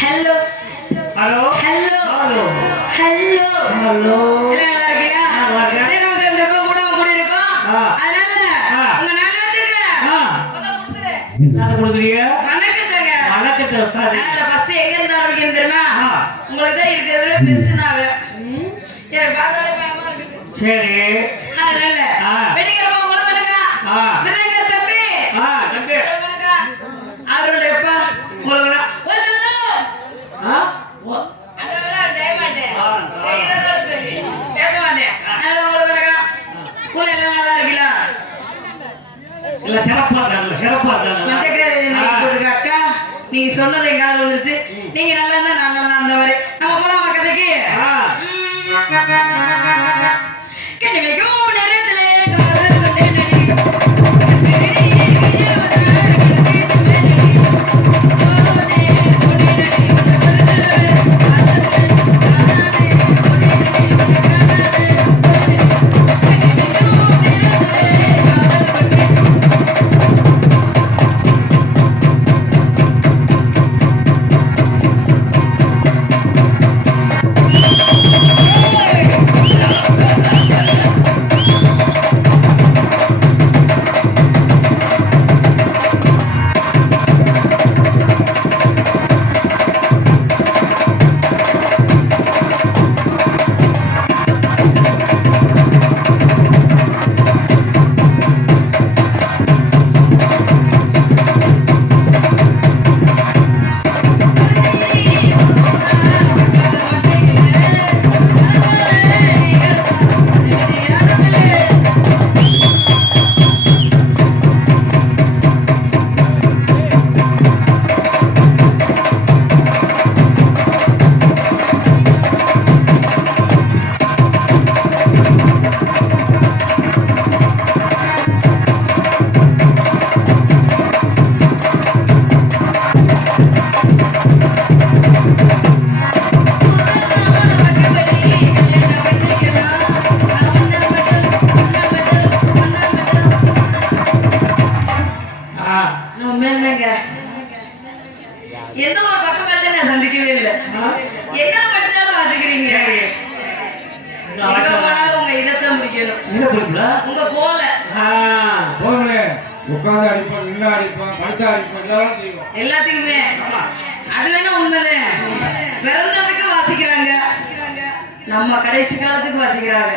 Hello hello hello hello hello உங்களுக்கு தான் இருக்கிறதுல பெருசுனாங்க எனக்கு பார்த்தாலே பயமா இருக்குது. சரி அதனால வெடிக்கிறப்ப உங்களுக்கு வணக்கா விருதுங்க தம்பி தம்பி வணக்கா அவரோட அப்பா உங்களுக்கு அக்கா நீங்க சொன்னது எங்க கால வந்துருச்சு. நீங்க நல்லா இருந்தா நான் நல்லா இருந்த மாதிரி நம்ம போலாமா கதைக்கு? கனிமைக்கும் நேரத்திலே காதல் கொண்டேனடி எந்த ஒரு பக்கம் படிச்சா நான் சந்திக்கவே இல்லை. என்ன படிச்சாலும் வாசிக்கிறீங்க. எங்க போனாலும் உங்க இடத்தை முடிக்கணும். உங்க போல உட்காந்து அடிப்போம், நின்று அடிப்போம், படுத்தா அடிப்போம், எல்லாத்துக்குமே அது வேணா உண்மைதான். பிறந்ததுக்கு வாசிக்கிறாங்க, நம்ம கடைசி காலத்துக்கு வாசிக்கிறாங்க.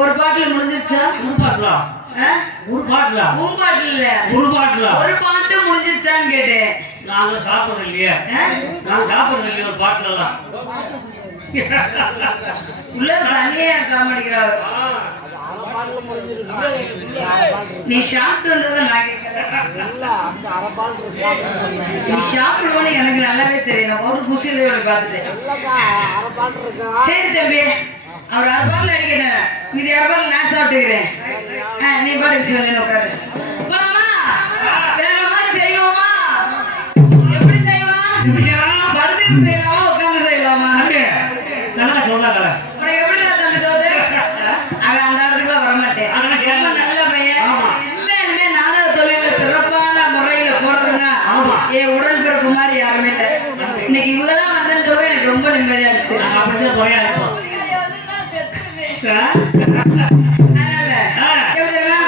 ஒரு பாட்டில் முடிஞ்சிருச்சா? ஒரு பாட்டு முடிஞ்சிருச்சான்னு கேட்டேன். நாங்க சாப்பிடுறது இல்லையே, ஒரு பாட்டுல உள்ள தண்ணியே காமடிக்கிறாங்க. நீ சாப்பிட்டு வந்ததை நான் கேட்கல. நீ சாப்பிடுவோன்னு எனக்கு நல்லாவே தெரியும். நான் ஒரு குசியில பார்த்துட்டேன். சரி தம்பி, அவர் 6 பாட்டில் அடிக்கிட்டேன், மீதி 6 பாட்டில் நான் சாப்பிட்டுக்கிறேன். நீ பாட்டுக்கு சிவன் உட்காரு. போலாமா? வேற மாதிரி செய்வோமா? எப்படி செய்வோம்? படுத்துட்டு செய்யலாமா, உட்காந்து செய்யலாமா? உனக்கு எப்படி தம்பி தோது? அவன் அந்த இடத்துக்குலாம் வரமாட்டேன். ரொம்ப நல்ல பையன். இனிமே நாடக தொழில சிறப்பான முறையில போறதுன்னா என் உடன்பிறப்பு மாதிரி யாருமே இல்லை. இன்னைக்கு இவங்கெல்லாம் வந்தேன்னு சொல்ல எனக்கு ரொம்ப நிம்மதியாச்சு. அதனால எப்படி தெரியுமா?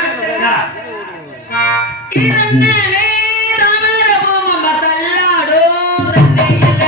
இரண்டே தாமர பூமம் தள்ளாடோ தந்தையில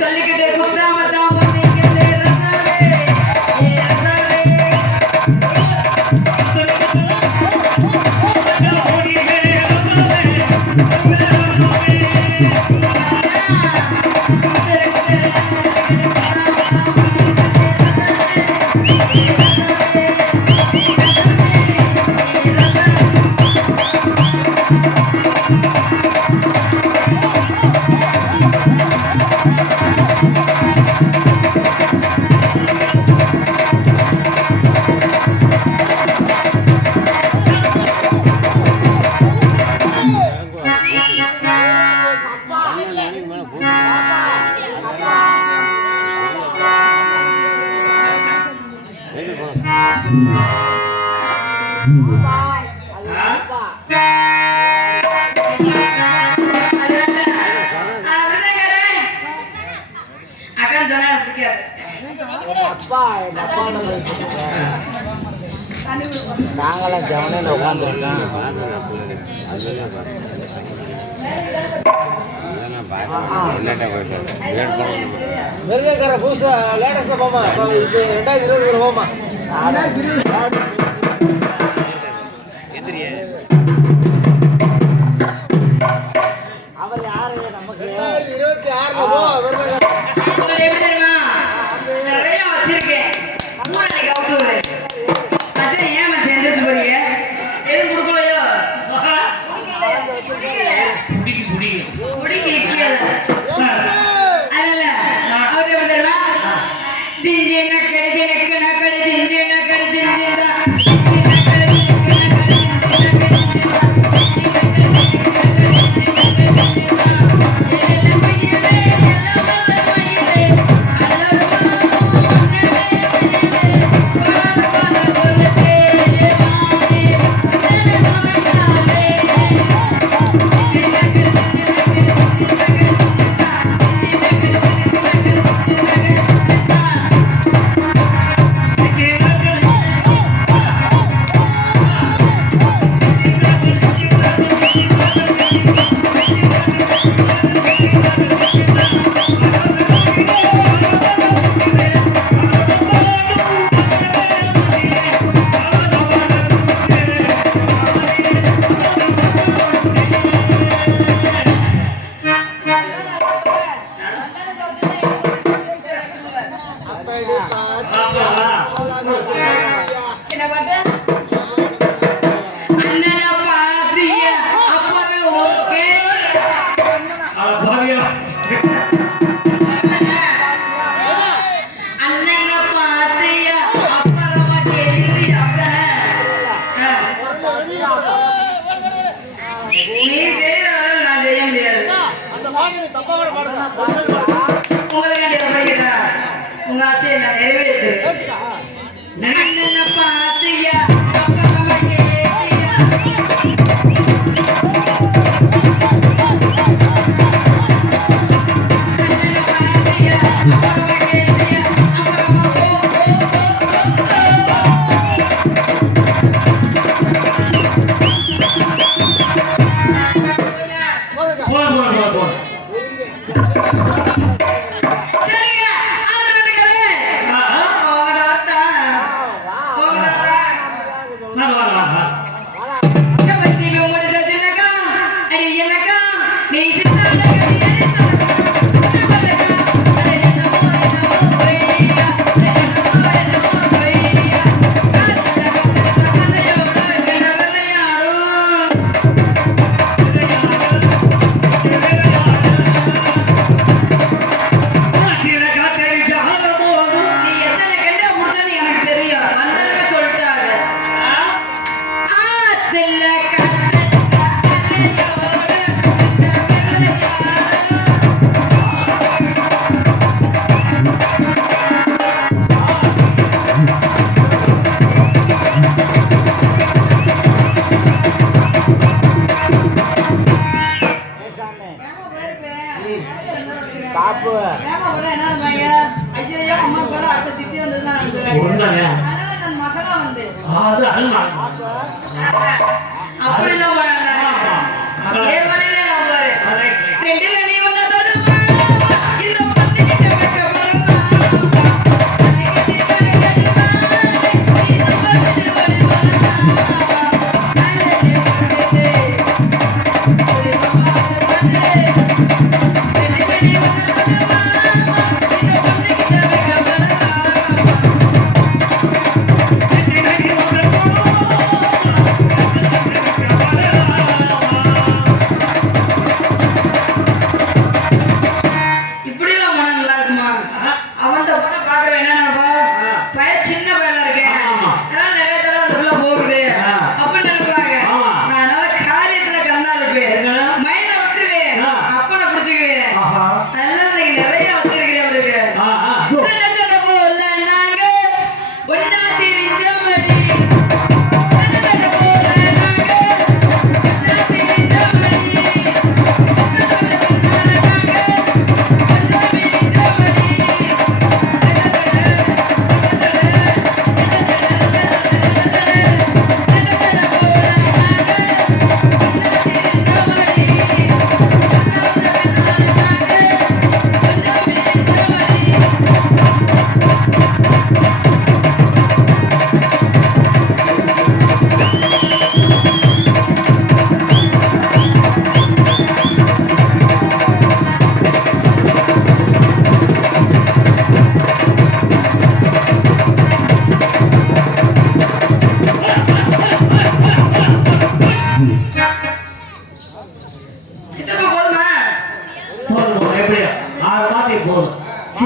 சொல்லிக்கிட்டு அக்கா சொன்னா எனக்கு பிடிக்காது. நாங்களாம் ஜவனையில் உட்காந்துருக்கோம். மிருதங்கர புதுசா லேட்டஸ்டா போமா, இப்போ 2020 போமா. அவர் யாரு நமக்கு 2026 உங்களுக்கு எப்படி தெரியுமா? நிறைய வச்சிருக்கேன். ஊரணிக்கு அவுத்து விடு. மச்சான் ஏன் மச்சான் எந்திரிச்சு போறீங்க? எதுவும் கொடுக்கலையோ? அதனால அவர் எப்படி தெரியுமா? Ginger நக்கடி ஜினக்கு நக்கடி ginger நக்கடி ஜிஞ்சிந்தா ginger நக்கடி ஜினக்கு நக்கடி ginger நக்கடி ஜிஞ்சிந்தா ginger நக்கடி ஜினக்கு நக்கடி ginger நக்கடி ஜிஞ்சிந்தா எல்ல பையலே எல்ல வல்ல பையலே அல்லோட மானோ அன்னமே பையலே பால பால பொருளே மாமே அன்னமே மகனாலே ginger நக்கடி ginger நக்கடி ginger நக்கடி ஜிஞ்சிந்தா ginger நக்கடி ஜினக்கு நக்கடி ginger நக்கடி ஜிஞ்சிந்தா என்ன பாட்டு? அண்ணனை பாத்தியா அப்பவே ஓகே. அண்ணனை பாத்தியா அப்புறமா கேள்வி அப்படிதானே? நீ செய்யற வேலை நான் செய்ய முடியாது. உங்களுக்கு படிக்கிறா உங்க ஆசையை நான் நிறைவேற்றுவேன். அண்ணனை பாத்தியா அப்புறமா கேட்டியா அண்ணனை பாத்தியா அப்புறமா கேட்டியா அப்புறமா சரிங்க ஆதரவு கதை ஓடாட்டா ஓடாட்டா சபத்தி மூடு ஜஜனகா அடி எனகா நீ சித்தாத கடி எனகா நபலகா அடி நமோ நமோ போய்யா நமோ நமோ போய்யா காதல காதல கலையோட கனவலையாடோ நீ எத்தனை கண்டா முடிச்சான்னு எனக்கு தெரியும். வந்தனமே சொல்லிட்டாங்க. ஆத்துல கத்தட்ட அலையோட இந்த வெள்ளையாடோ. பாப்பு ஏமா கூட என்ன பண்ணாங்க? ஐயையோ, அம்மா கூட அடுத்த சித்தி வந்ததுன்னா அதனால நான் மகளா வந்து அப்படிலாம் பண்ணல. என் வழியில நான் பாரு. ரெண்டுல நீ ஒண்ணு தொடுமா, இந்த பொண்ணுகிட்ட வெட்கப்படுமா. தலை கட்டி தலை கட்டுமா, நீ சம்பவத்து ஓடி போனா.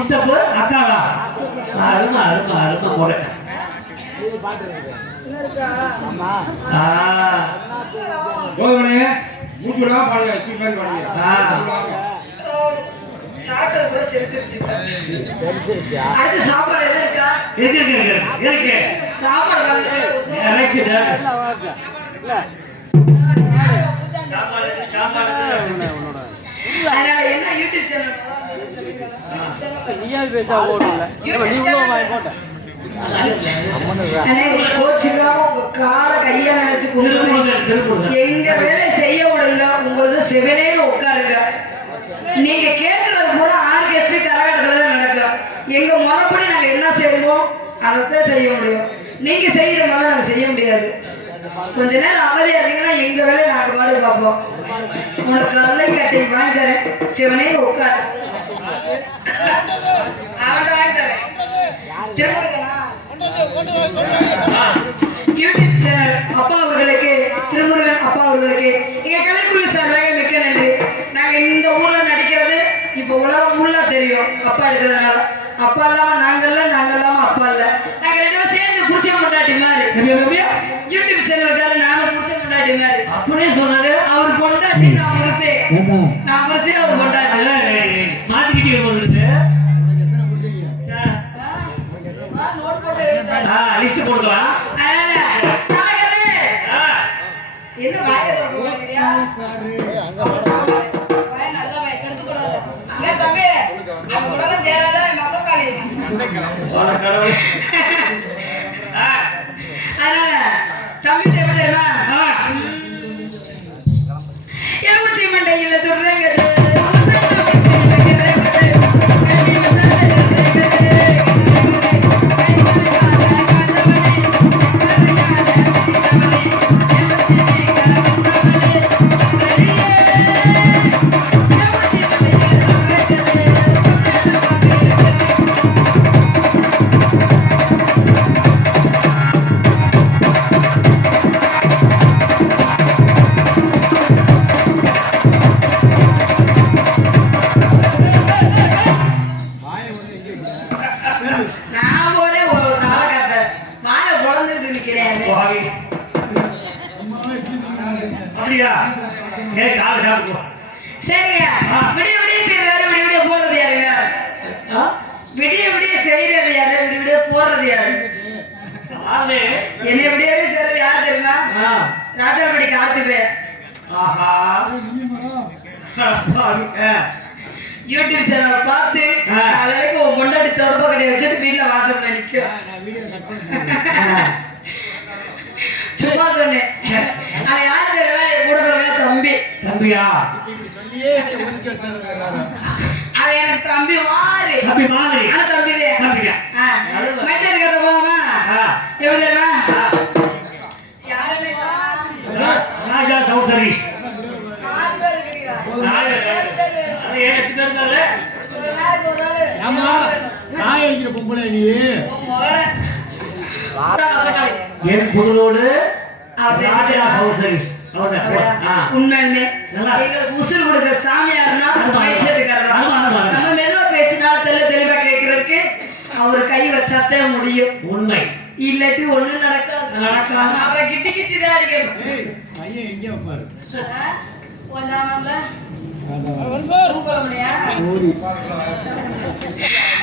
சித்தப்பு அக்காவா அருமை அருமை அருமை போல போதுமனே மூச்சு விடாம பாடுங்க ஸ்பீட் மாதிரி பாடுங்க சாப்பிட்டது கூட செரிச்சிருச்சு. அடுத்து சாப்பாடு எது இருக்கா? இருக்கு சாப்பாடு அதனால என்ன யூடியூப் சேனல் கோச்சுக்காம உங்க கால கையா நினைச்சு கொடுங்க. எங்க வேலை செய்ய விடுங்க, உங்களது செவனேன்னு உட்காருங்க. நீங்க கேட்கறது பூரா ஆர்கெஸ்ட்ரி கரகாட்டத்துல தான் நடக்கும். எங்க முறைப்படி நாங்க என்ன செய்வோம் அதைத்தான் செய்ய முடியும். நீங்க செய்யற மாதிரி நாங்க செய்ய முடியாது. கொஞ்ச நேரம் அமைதியா இருந்தீங்கன்னா எங்க வேலையை நாங்க பாடு பார்ப்போம். உனக்கு அல்லை கட்டி வாங்கி தரேன், சிவனேன்னு உட்காரு. அவன்கிட்ட வாங்கி தரேன். யூடியூப் சேனல் அப்பா அவர்களுக்கு, திருமுருகன் அப்பா அவர்களுக்கு எங்க கலைக்குழு சார்பாக மிக்க நன்றி. நாங்க இந்த ஊர்ல நடிக்கிறது இப்ப உலகம் ஃபுல்லா தெரியும் அப்பா எடுக்கிறதுனால. அப்பா இல்லாம நாங்க இல்ல, நாங்க இல்லாம அப்பா இல்ல. நாங்க ரெண்டு பேரும் சேர்ந்து புருஷன் பொண்டாட்டி மாதிரி. யூடியூப் சேனலுக்கார நானும் புருஷன் பொண்டாட்டி மாதிரி. அப்படியே சொன்னாரு. அவர் பொண்டாட்டி, நான் புருஷே. நான் புருஷே, அவர் பொண்டாட்டி. மாத்திக்கிட்டீங்க நோட் போட்டு எழுதிட்டாரு. லிஸ்ட் போடுவா. என்ன வாயை திறக்க போறீங்க? வாயை நல்லா வாயை கெடுத்து கூடாது. ஏன் தம்பி, அவங்க கூட சேராத மசக்காரி. அதனால தம்பிட்ட எப்படி தெரியுமா? ஏமுச்சி மண்டையில சொல்றேங்க சரிங்க. விடிய விடிய செய்யறது விடிய விடிய போறது யாருங்க? விடிய விடிய செய்யறது யாரு? விடிய விடிய போறது யாரு? என்ன விடிய விடிய செய்யறது யாரு தெரியுமா? ராஜாபடி காத்துவே. யூடியூப் சேனல் பார்த்து காலைக்கு உன் பொண்டாட்டி தொடப்ப கடையை வச்சுட்டு வீட்டுல வாசல்ல நிக்கும். சும்மா சொன்னேன். ஆனா யாரு தெரியுமா? கூட பிறகு தம்பி. தம்பியா? அவன் எனக்கு தம்பி மாதிரி. தம்பி மாதிரி. ஆனா தம்பிதே. தம்பியா? மைச்சேரி கட்ட போலாமா? எப்படி தெரியுமா? யாருமே ராஜா சவுத் சர்வீஸ். 4 பேர் இருக்கீங்களா? 4 பேர். அது 8 பேர் இருந்தாலே. ஒரு நாளைக்கு ஒரு ஆளு. ஆமா. நாய் அடிக்கிற பொம்பளை நீ. உன் மோர. மசக்காரி. என் புதுரோடு ராஜா சவுத் சர்வீஸ். உண்மையுமே எங்களுக்கு உசுறு கொடுக்க சாமியார்னா மைச்சேட்டுக்காரர் தான். நம்ம மெதுவா பேசினாலும் தெளிவா கேட்கறதுக்கு அவரு கை வச்சாத்தே முடியும். உண்மை. இல்லாட்டி ஒண்ணு நடக்காது. அப்புறம் கிட்டி கிச்சி தான் அடிக்கணும்.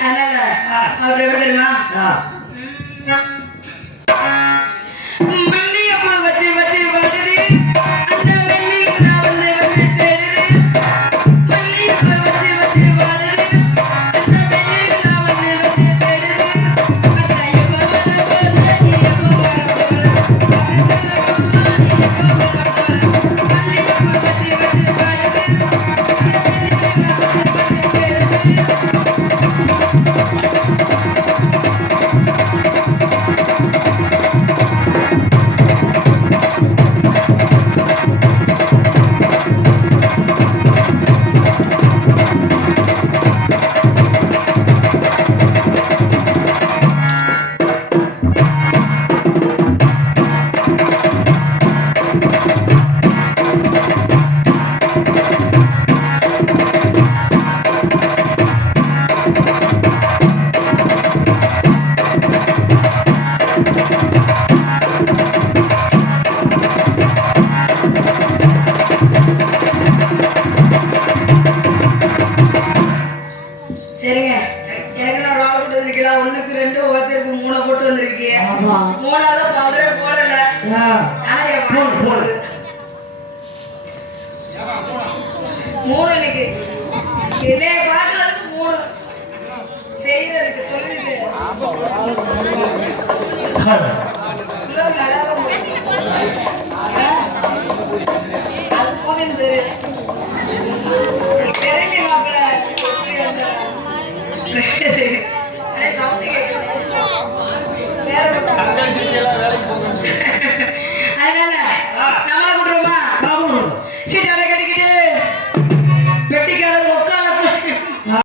அதனால அவர் எப்படி தெரியுமா? மல்லிகைப்பூ வச்சு வச்சு வருது அந்த வெள்ளி நான் வந்து வந்து தேடுது. மல்லிகைப்பூ வச்சு வச்சு வருது அந்த வெள்ளி நான் வந்து வந்து தேடுது. அக்கா எப்ப வர போற, நீ எப்ப வர போற, பக்கத்துல பொம்மா நீ எப்ப வர போற. மல்லிகைப்பூ வச்சு வச்சு வருது அந்த வெள்ளி நான் வந்து வந்து தேடுது. 3 இன்னைக்கு இதே பாட்டுல இருக்கு 3 செய்ததுக்கு சொல்லிட்டு இன்னொரு கலாரம் அது போகுது தெரிஞ்ச மாப்பிள்ள சவுண்ட் கேட்குது வேற